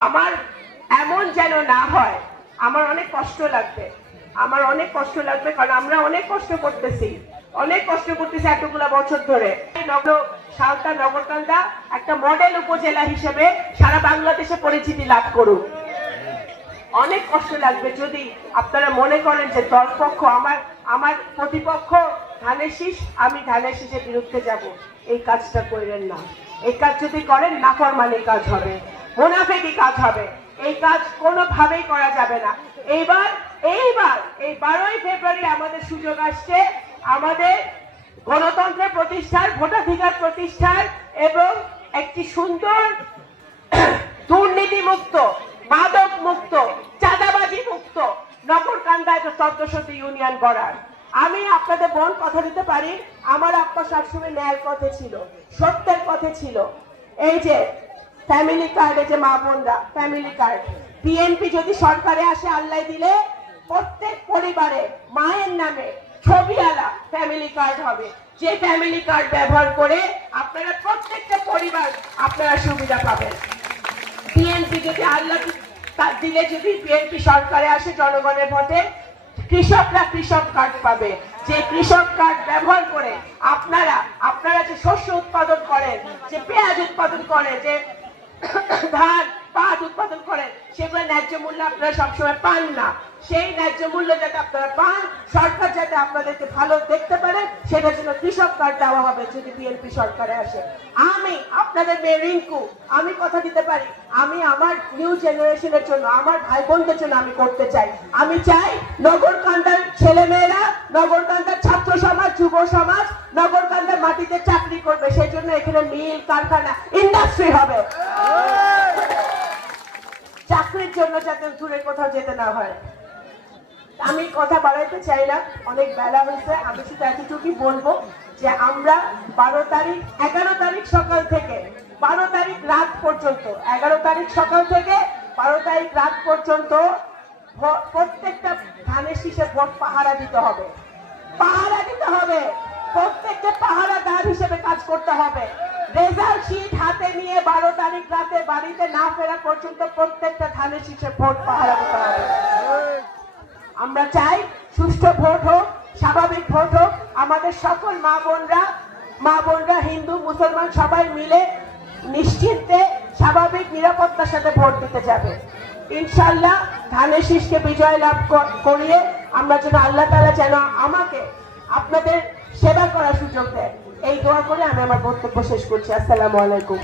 আমার এমন যেন না হয়, আমার অনেক কষ্ট লাগবে, কারণ আমরা অনেক কষ্ট করতেছি এতগুলা বছর ধরে। সালতা নগরকান্দা একটা মডেল উপজেলা হিসেবে সারা বাংলাদেশে পরিচিতি লাভ করুক। অনেক কষ্ট লাগবে যদি আপনারা মনে করেন যে দলপক্ষ আমার প্রতিপক্ষ ধানের শীষ, আমি ধানের শীষের বিরুদ্ধে যাব। এই কাজটা করেন না। এই কাজ যদি করেন নাফরমানি কাজ হবে, মুনাফিকি কাজ হবে। এই কাজ কোনোভাবেই করা যাবে না। এইবার এই 12ই ফেব্রুয়ারি আমাদের সুযোগ আসছে, আমাদের গণতন্ত্রের প্রতিষ্ঠার, ভোটাধিকার প্রতিষ্ঠার এবং একটি সুন্দর দুর্নীতি মুক্ত, মাদক মুক্ত, চাঁদাবাজি মুক্ত নগরকান্দা একটা সদ্যসত ইউনিয়ন গড়ার। আমি আপনাদের বোন কথা দিতে পারি, আমার আব্বা সবসময় ন্যায়ের পথে ছিল, সত্যের পথে ছিল। এই যে ফ্যামিলি কার্ড, এই যে মা বোনরা ফ্যামিলি কার্ড, বিএনপি যদি সরকারে আসে আল্লাহ দিলে প্রত্যেক পরিবারে মায়ের নামে ছবিওয়ালা ফ্যামিলি কার্ড হবে। যে ফ্যামিলি কার্ড ব্যবহার করে আপনারা প্রত্যেকটা পরিবার আপনারা সুবিধা পাবেন। বিএনপি যদি আল্লাহ দিলে, যদি বিএনপি সরকারে আসে জনগণের ভোটে, কৃষকরা কৃষক কার্ড পাবে। যে কৃষক কার্ড ব্যবহার করে আপনারা যে শস্য উৎপাদন করেন, যে পেঁয়াজ উৎপাদন করেন, যে ধান পাট উৎপাদন করেন, সেগুলো ন্যায্য মূল্য আপনারা সবসময় পান না। সেই ন্যায্য মূল্য যাতে আপনারা পান, সরকার যাতে আপনাদেরকে ভালো দেখতে পারে, সেটার জন্য কৃষক কার্ড দেওয়া হবে যদি বিএনপি সরকারে আসে। আমি আপনাদের মেয়ে রিঙ্কু, আমি কথা দিতে পারি, আমি আমার নিউ জেনারেশনের জন্য, আমার ভাই বোনদের জন্য আমি করতে চাই। আমি চাই নগরকান্দার ছেলেমেয়েরা, নগরকান্দার ছাত্র সমাজ, যুব সমাজ নগরকান্দার মাটিতে চাকরি করবে। সেই জন্য এখানে মিল, কারখানা, ইন্ডাস্ট্রি হবে। চাকরির জন্য যাতে দূরে কোথাও যেতে না হয়। আমি কথা বাড়াইতে চাই না, অনেক বেলা হয়েছে। আমি শুধু এতটুকুই বলবো যে আমরা 11 তারিখ সকাল থেকে 12 তারিখ রাত পর্যন্ত, 11 তারিখ সকাল থেকে 12 তারিখ রাত পর্যন্ত প্রত্যেকটা ধানের শীষে ভোট পাহারা দিতে হবে। প্রত্যেকটা পাহারাদার হিসেবে কাজ করতে হবে। রেজাল্ট শীট হাতে নিয়ে 12 তারিখ রাতে বাড়িতে না ফেরা পর্যন্ত প্রত্যেকটা ধানের শীষে ভোট পাহারা দিতে হবে। আমরা চাই সুষ্ঠু ভোট হোক, স্বাভাবিক ভোট হোক। আমাদের সকল মা বোনরা হিন্দু মুসলমান সবাই মিলে নিশ্চিন্তে স্বাভাবিক নিরাপত্তার সাথে ভোট দিতে যাবে। ইনশাআল্লাহ ধানের শীষকে বিজয় লাভ করিয়ে আমরা যেন আল্লাহ তাআলা যেন আমাকে আপনাদের সেবা করার সুযোগ দেয়, এই দোয়া করে আমি আমার বক্তব্য শেষ করছি। আসসালামু আলাইকুম।